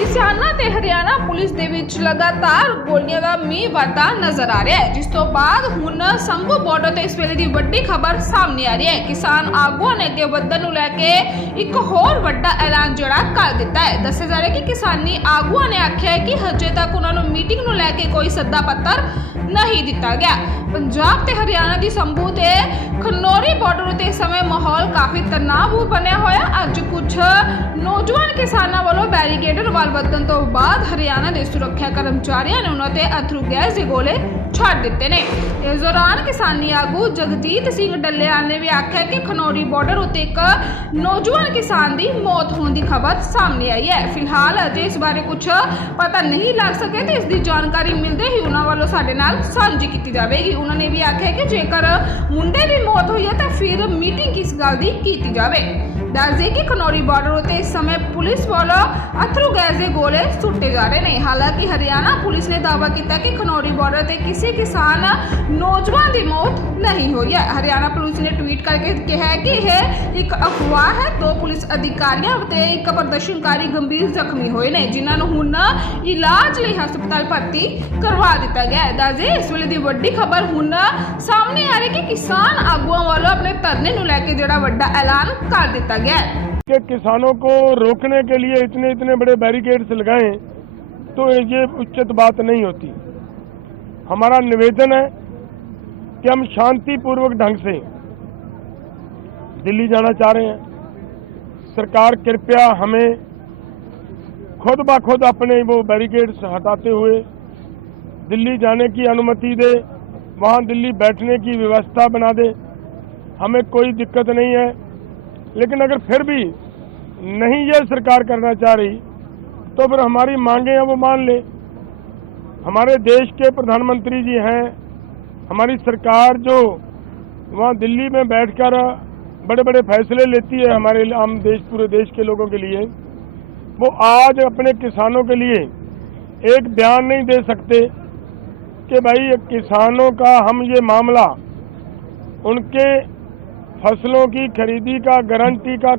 ਕਿਸਾਨਾਂ ਤੇ ਹਰਿਆਣਾ ਪੁਲਿਸ ਦੇ ਵਿੱਚ ਲਗਾਤਾਰ ਗੋਲੀਆਂ ਦਾ ਮੀਂਹ ਵਰਦਾ ਨਜ਼ਰ ਆ ਰਿਹਾ ਹੈ। ਜਿਸ ਤੋਂ ਬਾਅਦ ਹੁਣ ਸੰਭੂ ਬਾਰਡਰ ਤੇ ਇਸ ਵੇਲੇ ਦੀ ਵੱਡੀ ਖਬਰ ਸਾਹਮਣੇ ਆ ਰਹੀ ਹੈ। ਕਿਸਾਨ ਆਗੂਆਂ ਨੇ ਅੱਗੇ ਵਧਣ ਨੂੰ ਲੈ ਕੇ ਇੱਕ ਹੋਰ ਵੱਡਾ ਐਲਾਨ ਜਿਹੜਾ ਕਰ ਦਿੱਤਾ ਹੈ। ਦੱਸਿਆ ਜਾ ਰਿਹਾ ਕਿ ਕਿਸਾਨੀ ਆਗੂਆਂ ਨੇ ਆਖਿਆ ਹੈ ਕਿ ਹਜੇ ਤੱਕ ਉਹਨਾਂ ਨੂੰ ਮੀਟਿੰਗ ਨੂੰ ਲੈ ਕੇ ਕੋਈ ਸੱਦਾ ਪੱਤਰ ਨਹੀਂ ਦਿੱਤਾ ਗਿਆ। ਪੰਜਾਬ ਤੇ ਹਰਿਆਣਾ ਦੀ ਸੰਭੂ ਤੇ ਖਨੌਰੀ ਬਾਰਡਰ ਉਤੇ ਇਸ ਸਮੇਂ ਮਾਹੌਲ ਕਾਫੀ ਤਣਾਅਪੂਰਨ ਬਣਿਆ ਹੋਇਆ। ਅੱਜ ਕੁਝ ਨੌਜਵਾਨ ਕਿਸਾਨਾਂ ਬੈਰੀਕੇਡਰ ਵੱਲ ਵਧਣ ਤੋਂ ਬਾਅਦ ਹਰਿਆਣਾ ਦੇ ਸੁਰੱਖਿਆ ਕਰਮਚਾਰੀਆਂ ਨੇ ਉਹਨਾਂ ਤੇ ਅਥਰੂ ਗੈਸ ਦੇ ਗੋਲੇ ਛੱਡ ਦਿੱਤੇ ਨੇ। ਇਸ ਦੌਰਾਨ ਕਿਸਾਨੀ ਆਗੂ ਜਗਜੀਤ ਸਿੰਘ ਡੱਲੇਵਾਲ ਨੇ ਵੀ ਆਖਿਆ ਕਿ ਖਨੌਰੀ ਬਾਰਡਰ ਉਤੇ ਇੱਕ ਨੌਜਵਾਨ ਕਿਸਾਨ ਦੀ ਮੌਤ ਹੋਣ ਦੀ ਖਬਰ ਸਾਹਮਣੇ ਆਈ ਹੈ। ਫਿਲਹਾਲ ਅਜੇ ਇਸ ਬਾਰੇ ਕੁਝ ਪਤਾ ਨਹੀਂ ਲੱਗ ਸਕਿਆ ਤੇ ਇਸ ਦੀ ਜਾਣਕਾਰੀ ਮਿਲਦੇ ਹੀ ਉਹਨਾਂ ਵੱਲੋਂ ਸਾਡੇ ਨਾਲ ਸਾਂਝੀ ਕੀਤੀ ਜਾਵੇਗੀ। ਉਹਨਾਂ ਨੇ ਵੀ ਆਖਿਆ ਕਿ ਜੇਕਰ ਮੁੰਡੇ ਦੀ ਮੌਤ ਹੋਈ ਹੈ ਤਾਂ ਫਿਰ ਮੀਟਿੰਗ ਕਿਸ ਗੱਲ ਦੀ ਕੀਤੀ ਜਾਵੇ। ਦੱਸ ਦਈਏ ਕਿ ਖਨੌਰੀ ਬਾਰਡਰ ਉਤੇ ਇਸ ਸਮੇਂ ਪੁਲਿਸ ਵੱਲੋਂ ਅਥਰੂ ਗੈਸ ਦੇ ਗੋਲੇ ਸੁੱਟੇ ਜਾ ਰਹੇ ਨੇ। ਹਾਲਾਂਕਿ ਹਰਿਆਣਾ ਪੁਲਿਸ ਨੇ ਦਾਅਵਾ ਕੀਤਾ ਕਿ ਖਨੌਰੀ ਬਾਰਡਰ ਤੇ ਕਿਸੇ ਕਿਸਾਨ ਨੌਜਵਾਨ ਦੀ ਮੌਤ ਨਹੀਂ ਹੋਈ ਹੈ। ਹਰਿਆਣਾ ਪੁਲਿਸ ਨੇ ਟਵੀਟ ਕਰਕੇ ਕਿਹਾ ਹੈ ਕਿ ਇਹ ਇੱਕ ਅਫਵਾਹ ਹੈ। ਦੋ ਪੁਲਿਸ ਅਧਿਕਾਰੀਆਂ ਤੇ ਇੱਕ ਪ੍ਰਦਰਸ਼ਨਕਾਰੀ ਗੰਭੀਰ ਜ਼ਖਮੀ ਹੋਏ ਨੇ, ਜਿਨ੍ਹਾਂ ਨੂੰ ਹੁਣ ਇਲਾਜ ਲਈ ਹਸਪਤਾਲ ਭਰਤੀ ਕਰਵਾ ਦਿੱਤਾ ਗਿਆ ਹੈ। ਦੱਸ ਇਸ ਵੇਲੇ ਦੀ ਵੱਡੀ ਖਬਰ ਹੁਣ ਸਾਹਮਣੇ ਆ ਰਹੀ ਕਿ ਕਿਸਾਨ ਆਗੂਆਂ ਵੱਲੋਂ ਆਪਣੇ ਧਰਨੇ ਨੂੰ ਲੈ ਕੇ ਜਿਹੜਾ ਵੱਡਾ ਐਲਾਨ ਕਰ ਦਿੱਤਾ ਗਿਆ ਹੈ। कि किसानों को रोकने के लिए इतने इतने बड़े बैरिकेड्स लगाएँ तो ये उचित बात नहीं होती। हमारा निवेदन है कि हम शांतिपूर्वक ढंग से दिल्ली जाना चाह रहे हैं। सरकार कृपया हमें खुद ब खुद अपने वो बैरिकेड्स हटाते हुए दिल्ली जाने की अनुमति दे, वहाँ दिल्ली बैठने की व्यवस्था बना दे। हमें कोई दिक्कत नहीं है। लेकिन अगर फिर भी नहीं ये सरकार करना चाह रही तो फिर हमारी मांगे हैं वो मान ले। हमारे देश के प्रधानमंत्री जी हैं, हमारी सरकार जो वहाँ दिल्ली में बैठकर बड़े बड़े फैसले लेती है हमारे आम देश, पूरे देश के लोगों के लिए, वो आज अपने किसानों के लिए एक बयान नहीं दे सकते कि भाई, किसानों का हम ये मामला, उनके फ़सलों की खरीदी का गारंटी का